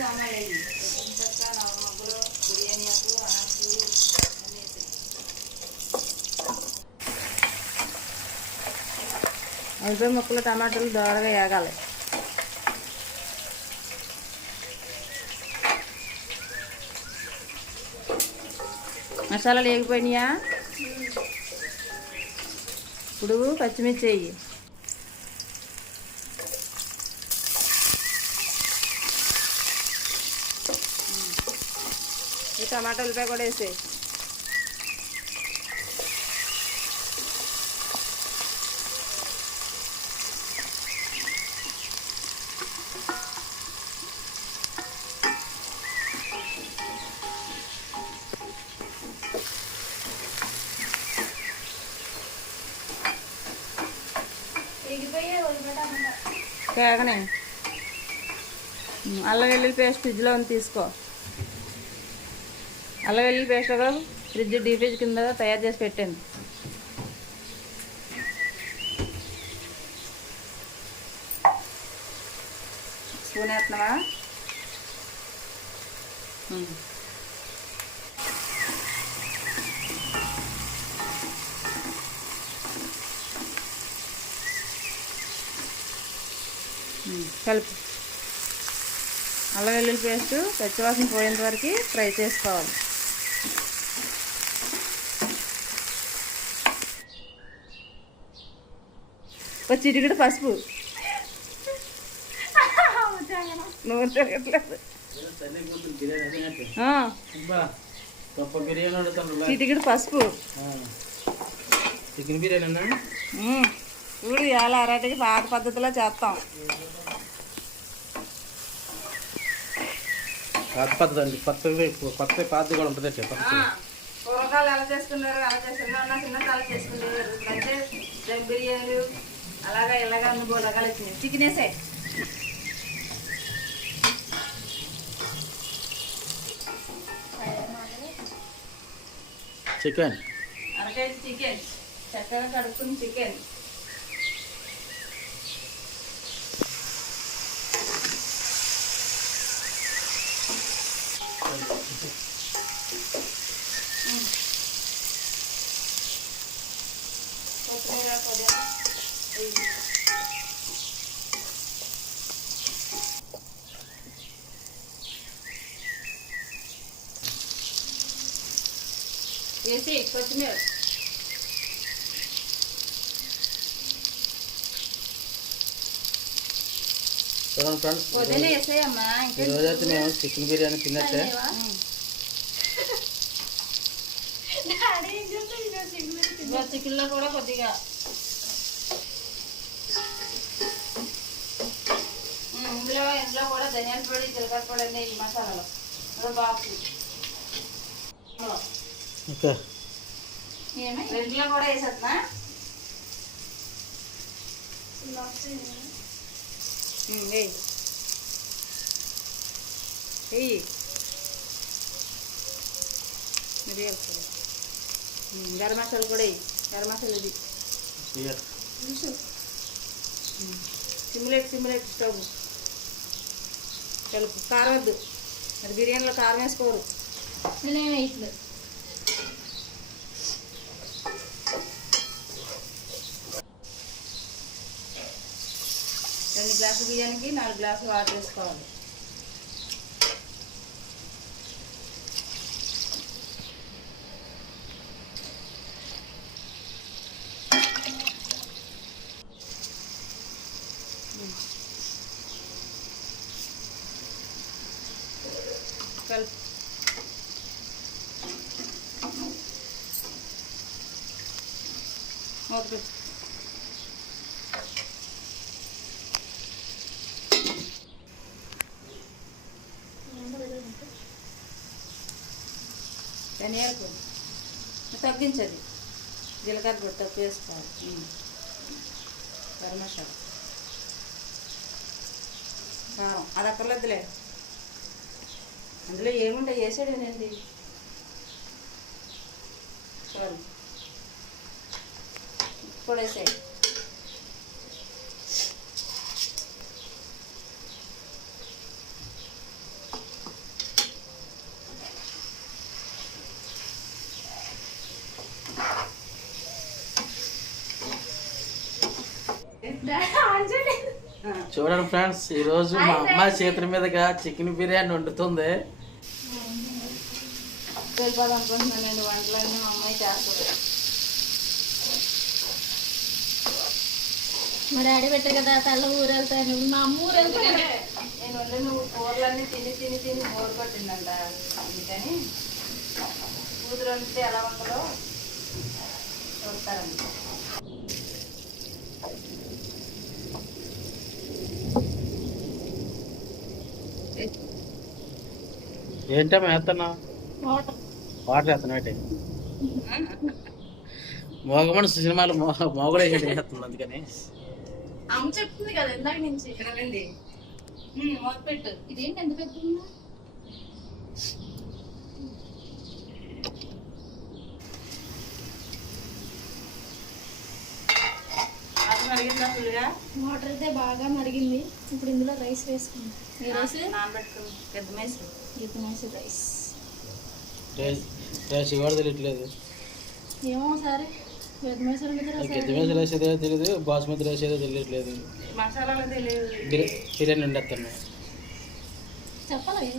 సామాన్లు అయ్యి చెక్క నవమగ్గులు బిర్యానీ ఆకు అనాసులు అన్నీ అయిపోయి ముక్కలు టమాటాలు దోరగా వేగాలి. మసాలాలు వేగిపోయినాయా? ఇప్పుడు పచ్చిమిర్చి వేయి. ఈ టమాటా ఉల్లిపాయ కూడా వేసేయి. కేగనే అల్లం వెల్లుల్లి పేస్ట్ ఫ్రిడ్జ్లో ఉంది, తీసుకో. అల్లం వెల్లుల్లి పేస్ట్ కూడా ఫ్రిడ్జ్ డీ ఫ్రిడ్జ్ కింద తయారు చేసి పెట్టండి. స్పూన్ వేస్తున్నావా? కలుపు. అల్లం వెల్లుల్లి పేస్ట్ పచ్చివాసన పోయేంత వరకు ఫ్రై చేసుకోవాలి. ఒక చిటికెడు పసుపు. నువ్వు తిరగట్లేదు. చిటికెడు పసుపు. చికెన్ బిర్యానీ ఇప్పుడు ఇవాళ అరటికి పాత పద్ధతిలో చేస్తాం. పాత పద్ధతి అండి, కొత్త పాతది కూడా ఉంటుంది. పూర్వకాలు ఎలా చేసుకున్నారు, అలా చేసుకున్నా చిన్న అలా చేసుకునేవారు. అంటే దమ్ బిర్యానీలు అలాగా ఇలాగా 3 రకాలు వచ్చినాయి. చికెన్ వేసే. చికెన్ అరకేజీ చికెన్ చక్కగా కడుక్కుని చికెన్ కొత్తిమీర కొద్దిగా వేసి కొత్తిమీర చూడండి ఫ్రెండ్స్, పొద్దున్నే వేసేయమ్మా. ఈరోజైతే మేము చికెన్ బిర్యానీ తిన్నట్టే. చికెన్లో కూడా కొద్దిగా ఇందులో కూడా ధనియాల పొడి జీలకర్ర పొడి అన్నీ ఈ మసాలాలో బాక్స్ రెండులో కూడా వేసేస్తున్నా. వెయ్యి మిరియాల పొడి, గరం మసాలా కూడా వెయ్యి. గరం మసాలా ఇది సిమ్లెట్ స్టవ్. కలుపు. కారం వద్దు, మరి బిర్యానీలో కారం వేసుకోరు. నేనేమి వేయట్లేదు. 2 గ్లాసుల బియ్యానికి 4 గ్లాసులు వాటర్ వేసుకోవాలి. కలుపు. మూత పెట్టు. ధనియాల పొడి తగ్గించదు, జీలకర్ర పొడి తక్కువ వేసుకోవాలి. గరం మసాలా, కారం అది అక్కర్లేదులే. అందులో ఏముంటాయి వేసాడేనండి. చాలు, కూడా వేసాడు. చూడండి ఫ్రెండ్స్, ఈరోజు మా అమ్మాయి చేతుల మీదుగా చికెన్ బిర్యానీ వండుతుంది. వెళ్ళిపోదాం అనుకుంటున్నానండి, వంటలన్నీ మా అమ్మాయి చేస్తుంది. మా డాడీ పెట్టారు కదా తల ఊరెళ్తాను, మా అమ్మ ఊరెళ్తాను. నేను వండిన కూరలన్నీ తిని తిని తిని మోరు కొట్టిందంట. అందుకని కూతురు వండితే ఎలా ఉంటుందో చూస్తారండి. ఏంటమ్మా వేస్తున్నావు? వాటర్ వాటర్ వేస్తున్నావు. మోగ మనిషి సినిమాలు మోగడే వేస్తుంది. అందుకని అమ్మ చెప్తుంది కదా ఇందాక నుంచి. రండి మూత పెట్టు. ఇదేంటి ఎంత పెద్దగా? అది మరిగిందా ఫుల్గా? వాటర్ అయితే బాగా మరిగింది. ఇప్పుడు ఇందులో రైస్ వేసుకుందాం. ఈ రైస్ నానబెట్టుకుని పెద్ద మైసూరు ఇది మైసూర్ రైస్. రైస్ కూడా తెలియట్లేదు. ఏమో సరే పెద్ద మైసూర్ గిద్దమేసి రైస్ ఏదో తెలియదు, బాస్మతి రైస్ ఏదో తెలియట్లేదు. మసాలాలు తెలియదు. బిర్యానీ వండేస్తాను. చెప్పాలి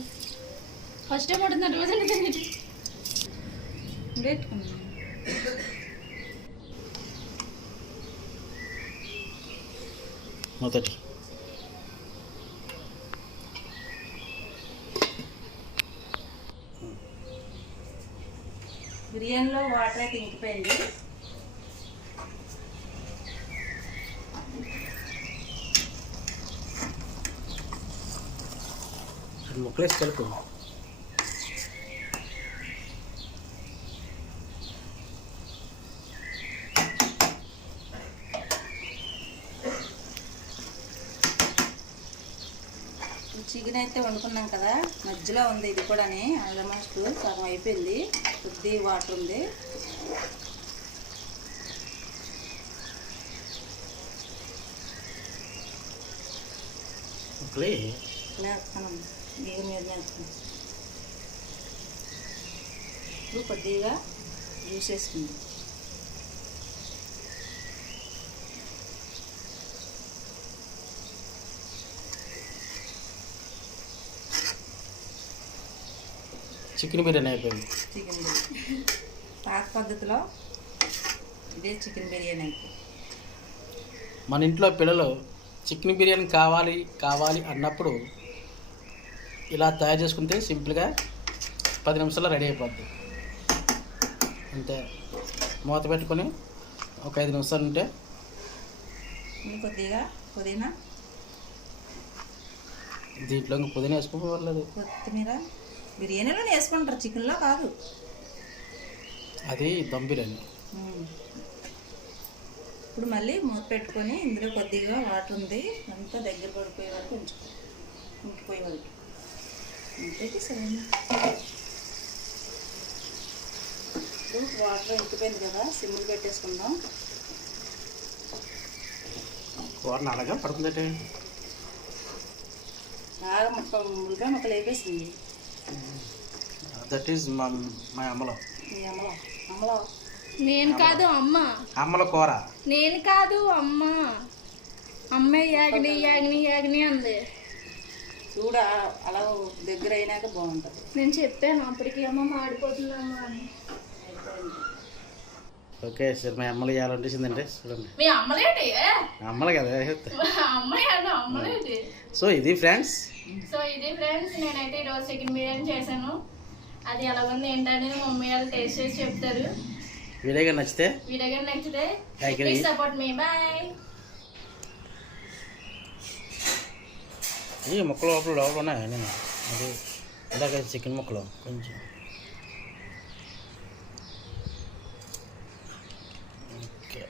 ఫస్ట్ టైం ఉంటుంది రోజు పెట్టుకున్నాను. మొదటి బిర్యానీలో వాటర్ అయితే ఇంకిపోయింది. ముక్కలేసి కలుపు. చికెన్ అయితే వండుకున్నాం కదా, మధ్యలో ఉంది ఇది కూడా ఆల్మోస్ట్ సగం అయిపోయింది. కొద్ది వాటర్ ఉంది. వేస్తాను బియ్యం మీద వేస్తాను. ఇప్పుడు కొద్దిగా జ్యూస్ వేసుకుంది. చికెన్ బిర్యానీ అయిపోయింది. చికెన్ బిర్యానీ పాత పద్ధతిలో ఇదే చికెన్ బిర్యానీ అయిపోయింది. మన ఇంట్లో పిల్లలు చికెన్ బిర్యానీ కావాలి కావాలి అన్నప్పుడు ఇలా తయారు చేసుకుంటే సింపుల్గా 10 నిమిషాల్లో రెడీ అయిపోద్ది. అంతే, మూత పెట్టుకొని ఒక 5 నిమిషాలు ఉంటే కొద్దిగా పుదీనా, దీంట్లో ఇంకా పుదీనా వేసుకోవాలి. కొత్తిమీర బిర్యానీలో వేసుకుంటారు, చికెన్లో కాదు. అది దమ్ బిర్యానీ. ఇప్పుడు మళ్ళీ మూత పెట్టుకొని ఇందులో కొద్దిగా వాటర్ ఉంది, అంతా దగ్గర పడిపోయే వరకు ఉంచుకోవాలి, ఇంకిపోయే వరకు ఇంకైతే సరేనా. ఇప్పుడు వాటర్ ఇంకిపోయింది కదా, సిమ్లు పెట్టేసుకుందాం. కూర అలాగా పడుతుందంటే బాగా ముక్కలు వేపేసింది. దట్ ఈస్ మా అమ్మలో. మీ అమ్మలో అమ్మలో నేను కాదు అమ్మ, అమ్మల కూర. నేను కాదు అమ్మ. అమ్మే యాగిని యాగిని యాగిని అంది. చూడ అలా దగ్గర అయినాక బాగుంటుంది. నేను చెప్పాను అప్పటికి అమ్మ మాడిపోతుందమ్మా అని. ఓకే సార్, మా అమ్మలు ఇవాళ వండేసిందంటే చూడండి. మీ అమ్మలేంటి? అమ్మలు కదా. అమ్మాయి అమ్మలేంటి. సో ఇది ఫ్రెండ్స్, నేనైతే ఈరోజు చికెన్ బిర్యానీ చేశాను. అది ఎలా ఉంది ఏంటనేది మమ్మీ వాళ్ళు టేస్ట్ చేసి చెప్తారు. వీడియోగా నచ్చితే ప్లీజ్ సపోర్ట్ మీ. బాయ్. ఈ ముక్కలు లోపల ఉన్నాయి. నేను అది ఇందాక చికెన్ ముక్కలు కొంచెం ఓకే.